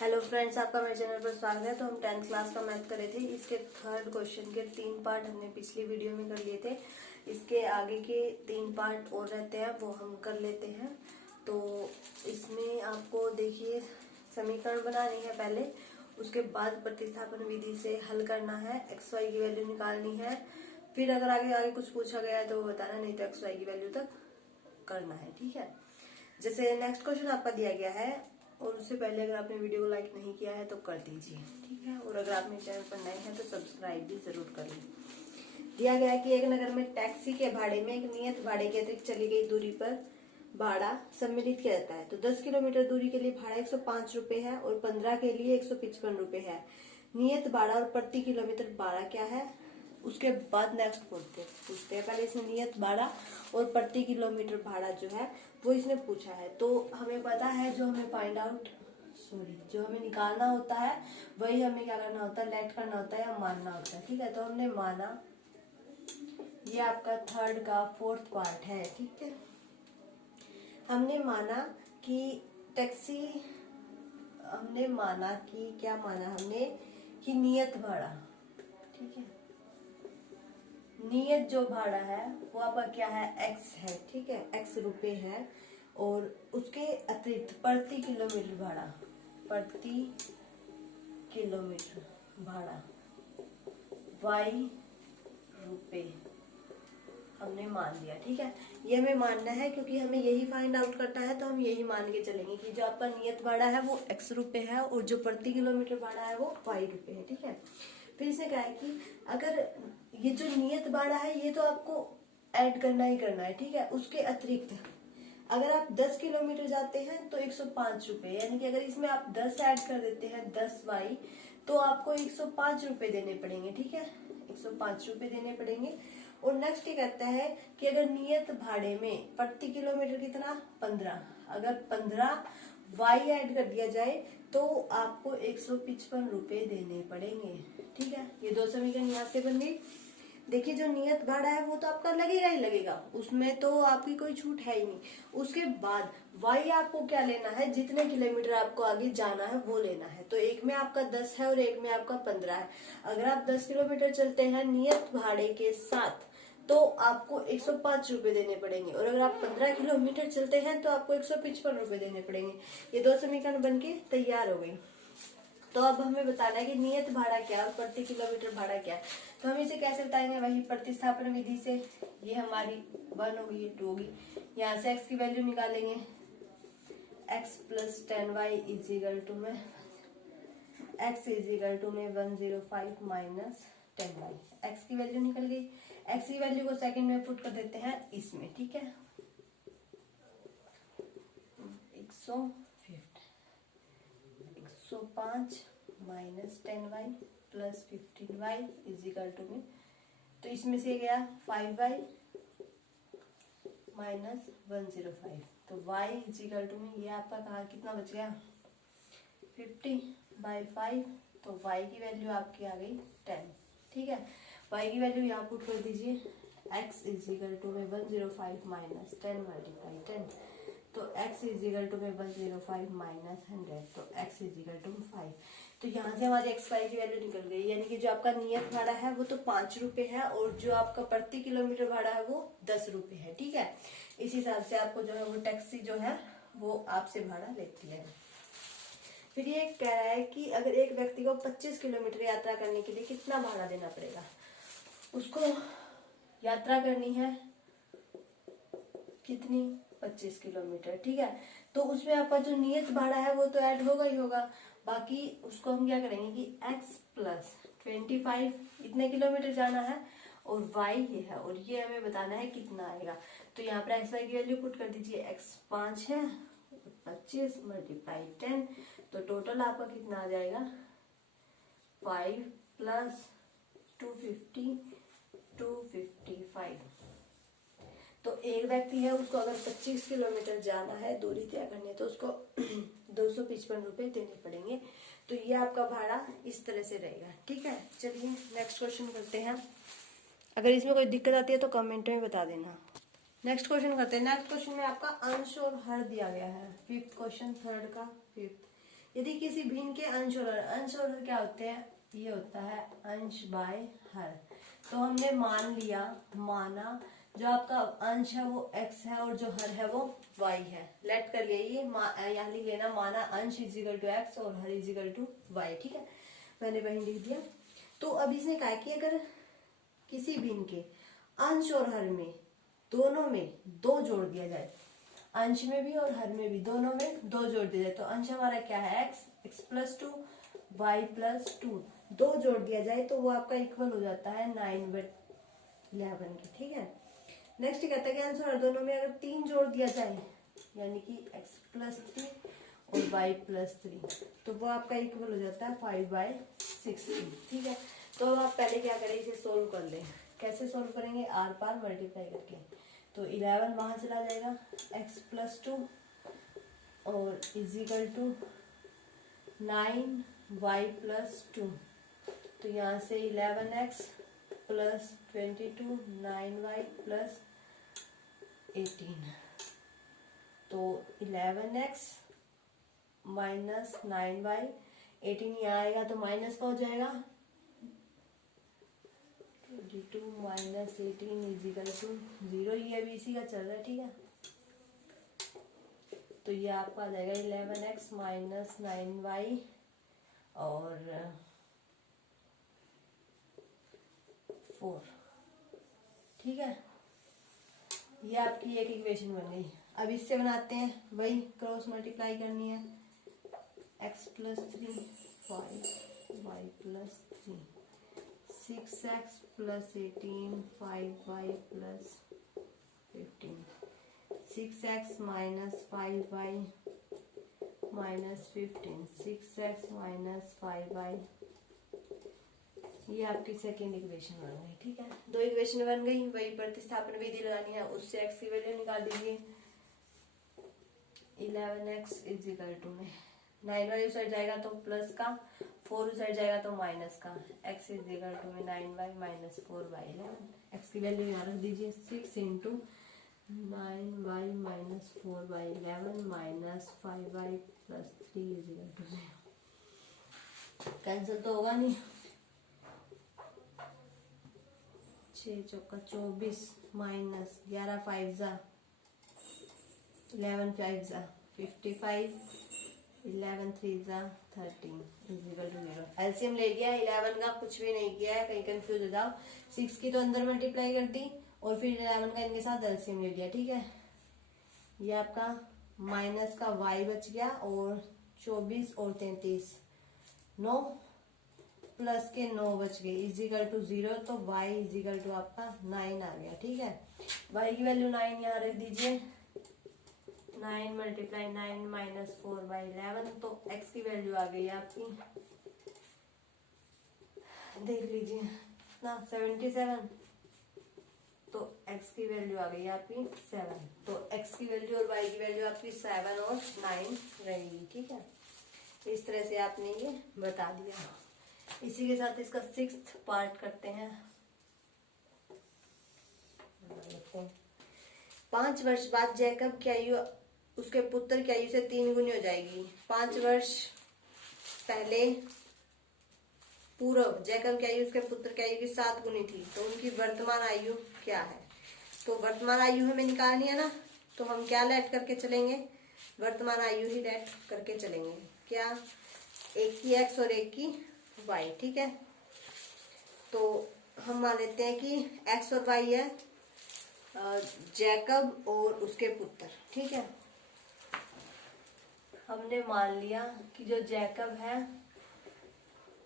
Hello friends, आपका मेरे channel पर स्वागत है। तो हम 10th क्लास का मैथ कर रहे थे। इसके थर्ड क्वेश्चन के 3 पार्ट हमने पिछली वीडियो में कर लिए थे। इसके आगे के 3 पार्ट और रहते हैं, वो हम कर लेते हैं। तो इसमें आपको देखिए समीकरण बनानी है पहले, उसके बाद प्रतिस्थापन विधि से हल करना है, एक्स वाई की वैल्यू निकालनी है। फिर अगर आगे आगे कुछ पूछा गया है तो वो बताना, नहीं तो एक्स वाई की वैल्यू तक करना है। ठीक है, जैसे नेक्स्ट क्वेश्चन आपका दिया गया है, और उससे पहले अगर आपने वीडियो को लाइक नहीं किया है तो कर दीजिए। ठीक है, और अगर आप मेरे चैनल पर नए हैं तो सब्सक्राइब भी जरूर कर लें। दिया गया है कि एक नगर में टैक्सी के भाड़े में एक नियत भाड़े के अतिरिक्त चली गई दूरी पर भाड़ा सम्मिलित किया जाता है। तो 10 किलोमीटर दूरी के लिए भाड़ा 105 रुपए है और 15 के लिए 155 रुपए है। नियत भाड़ा और प्रति किलोमीटर भाड़ा क्या है, उसके बाद नेक्स्ट पूछते हैं। पहले इसने नियत भाड़ा और प्रति किलोमीटर भाड़ा जो है वो इसने पूछा है। तो हमें पता है जो हमें जो हमें निकालना होता है वही हमें क्या करना होता है, लेट करना होता है या मानना होता है। ठीक है, तो हमने माना, ये आपका थर्ड का फोर्थ पार्ट है। ठीक है, हमने माना कि टैक्सी, हमने माना कि क्या माना हमने कि नियत भाड़ा, ठीक है, नियत जो भाड़ा है वो आपका क्या है, एक्स है। ठीक है, एक्स रुपए है, और उसके अतिरिक्त प्रति किलोमीटर भाड़ा, प्रति किलोमीटर भाड़ा वाई रुपए हमने मान लिया। ठीक है, ये हमें मानना है क्योंकि हमें यही फाइंड आउट करना है। तो हम यही मान के चलेंगे कि जो आपका नियत भाड़ा है वो एक्स रुपए है और जो प्रति किलोमीटर भाड़ा है वो वाई रुपए है। ठीक है, फिर इसे क्या है कि अगर ये जो नियत भाड़ा है ये तो आपको ऐड करना ही करना है। ठीक है, उसके अतिरिक्त अगर आप 10 किलोमीटर जाते हैं तो 105 रुपए, यानी कि अगर इसमें आप 10 ऐड कर देते हैं 10 वाई, तो आपको 105 रुपए देने पड़ेंगे। ठीक है, 105 रुपए देने पड़ेंगे। और नेक्स्ट ये कहता है कि अगर नियत भाड़े में प्रति किलोमीटर कितना 15, अगर 15 वाई ऐड कर दिया जाए तो आपको 155 रुपए देने पड़ेंगे। ठीक है, ये दो समीकरण यहाँ से बन गई। देखिए जो नियत भाड़ा है वो तो आपका लगेगा ही लगेगा, उसमें तो आपकी कोई छूट है ही नहीं। उसके बाद वाई आपको क्या लेना है, जितने किलोमीटर आपको आगे जाना है वो लेना है। तो एक में आपका 10 है और एक में आपका 15 है। अगर आप 10 किलोमीटर चलते हैं नियत भाड़े के साथ तो आपको 105 रुपए देने पड़ेंगे, और अगर आप 15 किलोमीटर चलते हैं तो आपको 155 रुपए देने पड़ेंगे। ये दो समीकरण बनके तैयार हो गई। तो अब हमें बताना है कि नियत भाड़ा क्या और प्रति किलोमीटर भाड़ा क्या है। तो हम इसे कैसे बताएंगे, वही प्रतिस्थापन विधि से। ये हमारी 1 होगी, ये 2 होगी। यहाँ से x की वैल्यू निकालेंगे, x plus 10y equal to में x इजिकल टू में 105 माइनस 10y। x की वैल्यू निकल गई। x की वैल्यू को सेकंड में पुट कर देते हैं इसमें। ठीक है, 105 minus 10y plus 15y is equal to में, तो इसमें से गया 5y माइनस 105, तो y इजिकल टू में ये आपका कहा कितना बच गया 50/5, तो y की वैल्यू आपकी आ गई 10। ठीक है, y की वैल्यू यहाँ पुट कर दीजिए, x इजिकल टू में 105 माइनस 10 मल्टीप्लाई 10, तो x इजिकल टू में 105 माइनस 100, तो x इजिकल टू 5। तो यहाँ से हमारी x y की वैल्यू निकल गई, यानी कि जो आपका नियत भाड़ा है वो तो 5 रुपए है और जो आपका प्रति किलोमीटर भाड़ा है वो 10 रुपए है। ठीक है, इस हिसाब से आपको जो है वो टैक्सी जो है वो आपसे भाड़ा लेती है। फिर ये कह रहा है कि अगर एक व्यक्ति को 25 किलोमीटर यात्रा करने के लिए कितना भाड़ा देना पड़ेगा, उसको यात्रा करनी है कितनी 25 किलोमीटर। ठीक है, तो उसमें आपका जो नियत भाड़ा है वो तो ऐड होगा ही होगा। बाकी उसको हम क्या करेंगे कि x प्लस 25 इतने किलोमीटर जाना है और y ये है, और ये हमें बताना है कितना आएगा। तो यहाँ पर x y की वैल्यू पुट कर दीजिए, x 5 है, 25 मल्टीप्लाई 10, तो टोटल आपका कितना आ जाएगा 5 प्लस 250 255। तो एक व्यक्ति है, उसको अगर 25 किलोमीटर जाना है, दूरी तय करनी है, तो उसको 255 रुपए देने पड़ेंगे। तो ये आपका भाड़ा इस तरह से रहेगा। ठीक है, चलिए नेक्स्ट क्वेश्चन करते हैं। अगर इसमें कोई दिक्कत आती है तो कमेंट में बता देना। नेक्स्ट क्वेश्चन करते हैं। नेक्स्ट क्वेश्चन में आपका अंश और हर दिया गया है। 5th क्वेश्चन, थर्ड का 5th, यदि किसी भिन्न के अंश और हर क्या होते हैं, ये होता है अंश बाय हर। तो हमने माना जो आपका अंश है वो x है और जो हर है वो y है। लेट कर लिया ये यहाँ लिख लेना, माना अंश इजिकल टू x और हर इजिकल टू y। ठीक है, मैंने वही लिख दिया। तो अब इसने कहा कि अगर किसी भिन्न के अंश और हर में दोनों में 2 जोड़ दिया जाए, अंश में भी और हर में भी दोनों में 2 जोड़ दिया जाए, तो अंश हमारा क्या है x प्लस 2 y प्लस 2, 2 जोड़ दिया जाए तो वो आपका इक्वल हो जाता है 9/11 की। ठीक है, नेक्स्ट कहता है कि अंश और दोनों में अगर 3 जोड़ दिया जाए, यानी कि x प्लस 3 और y प्लस 3, तो वो आपका इक्वल हो जाता है 5/16। ठीक है, तो आप पहले क्या करें, इसे सोल्व कर लें। कैसे सोल्व करेंगे, आर पार मल्टीप्लाई करके। तो 11 वहां चला जाएगा, x प्लस 2 और इजिकल टू 9y प्लस 2, तो यहाँ से 11x प्लस 22 9y प्लस 18, तो 11x माइनस 9y, 18 यहाँ आएगा तो माइनस का हो जाएगा, 22 माइनस 18 इजिकल टू 0। ये अभी इसी का चल रहा है। ठीक है, तो ये आपका आ जाएगा 11x माइनस 9y और 4। ठीक है, ये आपकी एक इक्वेशन बन गई। अब इससे बनाते हैं, वही क्रॉस मल्टीप्लाई करनी है, x plus 3 5 y plus 3 6x plus 18 5y plus 15 6x minus 5y minus 15 6x minus 5y, ये आपकी सेकेंड इक्वेशन बन गई। ठीक है, 2 इक्वेशन बन गई। वही प्रतिस्थापन विधि लगानी है, उससे x की वैल्यू निकाल दीजिए। 11x इजिकल टू में 9y उस साइड जाएगा तो प्लस का, 4 उस साइड जाएगा तो माइनस का, x इजिकल टू में 9y माइनस 4y। x की वैल्यू यहाँ रख दीजिए, 6 into 9y minus 4y 11 minus 5y plus 3 equal to 0। Cancel तो होगा नहीं, 6 चौका 24 माइनस 11 5 जा 11 5 जा 55 11 3 जा 13 इजिकल टू 0। एलसीएम ले गया, 11 का कुछ भी नहीं किया है, कहीं कंफ्यूज हो जाओ। 6 की तो अंदर मल्टीप्लाई कर दी और फिर 11 का इनके साथ एलसीएम ले लिया। ठीक है, ये आपका माइनस का y बच गया और 24 और 33 9 प्लस के 9 बच गए इजिकल टू 0, तो y इजिकल टू आपका 9 आ गया। ठीक है, y की वैल्यू 9 यहाँ रख दीजिए, 9 मल्टीप्लाई 9 माइनस 4/11, तो x की वैल्यू आ गई आपकी, देख लीजिए ना 77, तो x की वैल्यू आ गई आपकी 7, तो x की वैल्यू और y की वैल्यू आपकी 7 और 9 रहेगी। ठीक है, इस तरह से आपने ये बता दिया। इसी के साथ इसका 6th पार्ट करते हैं। 5 वर्ष बाद जैकब की आयु उसके पुत्र की आयु से 3 गुनी हो जाएगी। 5 वर्ष पहले पूर्व जैकब की आयु उसके पुत्र की आयु की 7 गुनी थी, तो उनकी वर्तमान आयु क्या है। तो वर्तमान आयु हमें निकालनी है ना, तो हम क्या लेट करके चलेंगे, वर्तमान आयु ही लेट करके चलेंगे। क्या, एक की x और एक की y। ठीक है, तो हम मान लेते हैं कि x और y है जैकब और उसके पुत्र। ठीक है, हमने मान लिया कि जो जैकब है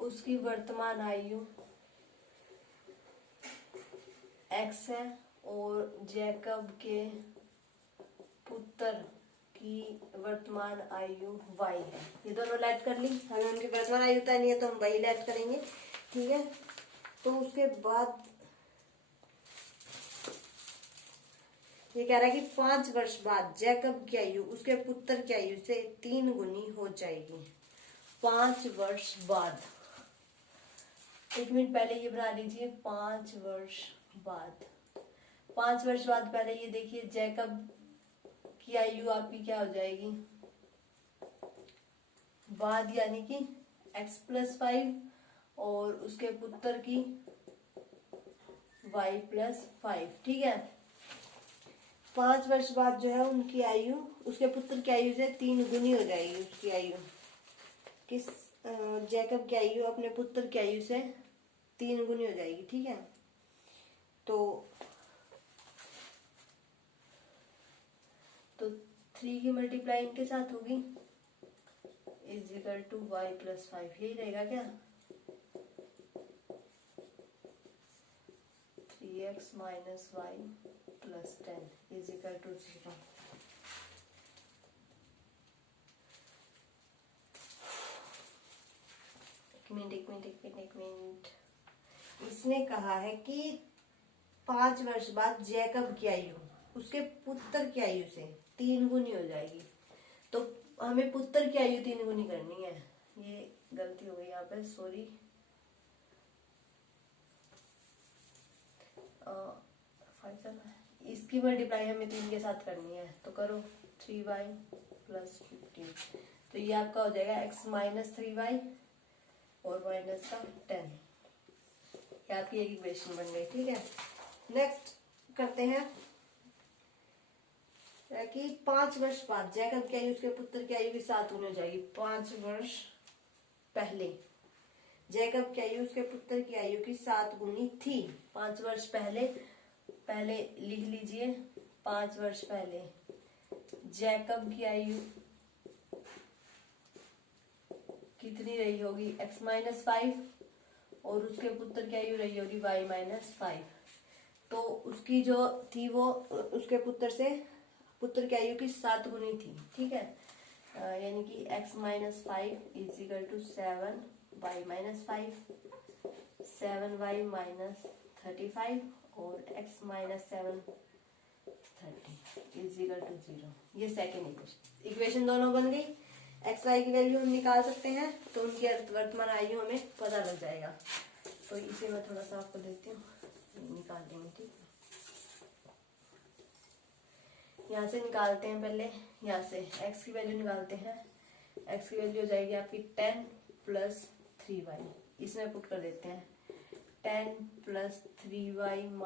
उसकी वर्तमान आयु x है और जैकब के पुत्र की वर्तमान आयु y है। ये दोनों लेट कर ली, हमें उनकी वर्तमान आयु तय नहीं है तो हम वही लेट करेंगे। ठीक है, तो उसके बाद ये कह रहा है कि 5 वर्ष बाद जैकब की आयु उसके पुत्र की आयु से 3 गुनी हो जाएगी। 5 वर्ष बाद, 1 मिनट पहले ये बना लीजिए, 5 वर्ष बाद। 5 वर्ष बाद पहले ये देखिए जैकब की आयु आपकी क्या हो जाएगी, बाद यानी कि x+5 और उसके पुत्र की y+5, ठीक है। 5 वर्ष बाद जो है उनकी आयु, उसके पुत्र की आयु से 3 गुनी हो जाएगी। उसकी आयु किस जैकब की आयु अपने पुत्र की आयु से 3 गुनी हो जाएगी, ठीक है। तो 3 की मल्टीप्लाई इनके साथ होगी इजिकल टू y+5, यही रहेगा क्या? 3x - y+10 is equal to 0। एक मिनट। इसने कहा है कि 5 वर्ष बाद जैकब की आयु उसके पुत्र की आयु से 3 गुनी हो जाएगी। तो हमें पुत्र की आयु 3 गुनी करनी है। ये गलती हो गई यहाँ पे, सॉरी। इसकी मल्टीप्लाई हमें 3 के साथ करनी है, तो करो 3y+15। तो ये आपका हो जाएगा x - 3y और माइनस का 10। ये आपकी एक इक्वेशन बन गई, ठीक है। नेक्स्ट करते हैं कि 5 वर्ष बाद जैकब की आयु उसके पुत्र की आयु के 7 गुनी हो जाएगी। 5 वर्ष पहले जैकब की आयु उसके पुत्र की आयु की 7 गुनी थी। 5 वर्ष पहले लिख लीजिए, 5 वर्ष पहले जैकब की आयु कितनी रही होगी? x-5 और उसके पुत्र की आयु रही होगी y-5। तो उसकी जो थी वो उसके पुत्र की आयु की 7 गुनी थी, ठीक है। यानी कि x-5 is equal to 7y-5, 7y-35 और x-7 30 इजिकल टू 0। ये सेकेंड इक्वेशन दोनों बन गई। एक्स वाई की वैल्यू हम निकाल सकते हैं, तो उनकी वर्तमान आयु हमें पता लग जाएगा। तो इसे मैं थोड़ा सा आपको देती हूँ, निकाल देंगे, ठीक है। यहाँ से निकालते हैं, पहले यहाँ से x की वैल्यू निकालते हैं। x की वैल्यू हो जाएगी आपकी 10 + 3y, इसमें पुट कर देते हैं 10 + 3y -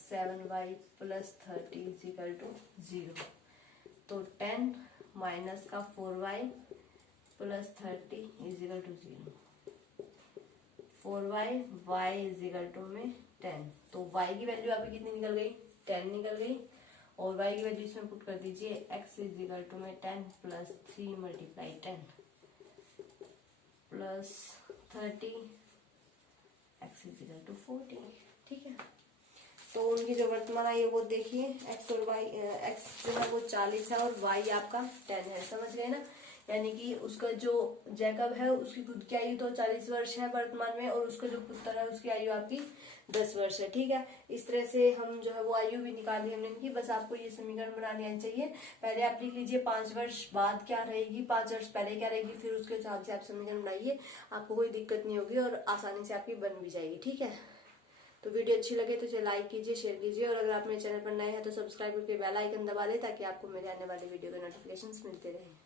7y + 30 इजिकल टू 0। तो 10 माइनस का 4y + 30 equal to 0। 4y y equal to में 10। तो y की वैल्यू आपकी कितनी निकल गई? 10 निकल गई। और y की वैल्यू इसमें पुट कर दीजिए, x इजिकल टू में 10 + 3 × 10 + 30 x इजिकल टू 40, ठीक है। तो उनकी जो वर्तमान आयु वो देखिए, x और y, x जो है वो 40 है और y आपका 10 है, समझ गए ना। यानी कि उसका जो जैकब है उसकी खुद की आयु तो 40 वर्ष है वर्तमान में, और उसका जो पुत्र है उसकी आयु आपकी 10 वर्ष है, ठीक है। इस तरह से हम जो है वो आयु भी निकाली हमने इनकी। बस आपको ये समीकरण बनाने आनी चाहिए। पहले आप लिख लीजिए 5 वर्ष बाद क्या रहेगी, 5 वर्ष पहले क्या रहेगी, फिर उसके हिसाब से आप समीकरण बनाइए। आपको कोई दिक्कत नहीं होगी और आसानी से आपकी बन भी जाएगी, ठीक है। तो वीडियो अच्छी लगे तो इसे लाइक कीजिए, शेयर कीजिए, और अगर आप मेरे चैनल पर नए हैं तो सब्सक्राइब करके बेल आइकन दबा दें, ताकि आपको मेरे आने वाले वीडियो के नोटिफिकेशंस मिलते रहें।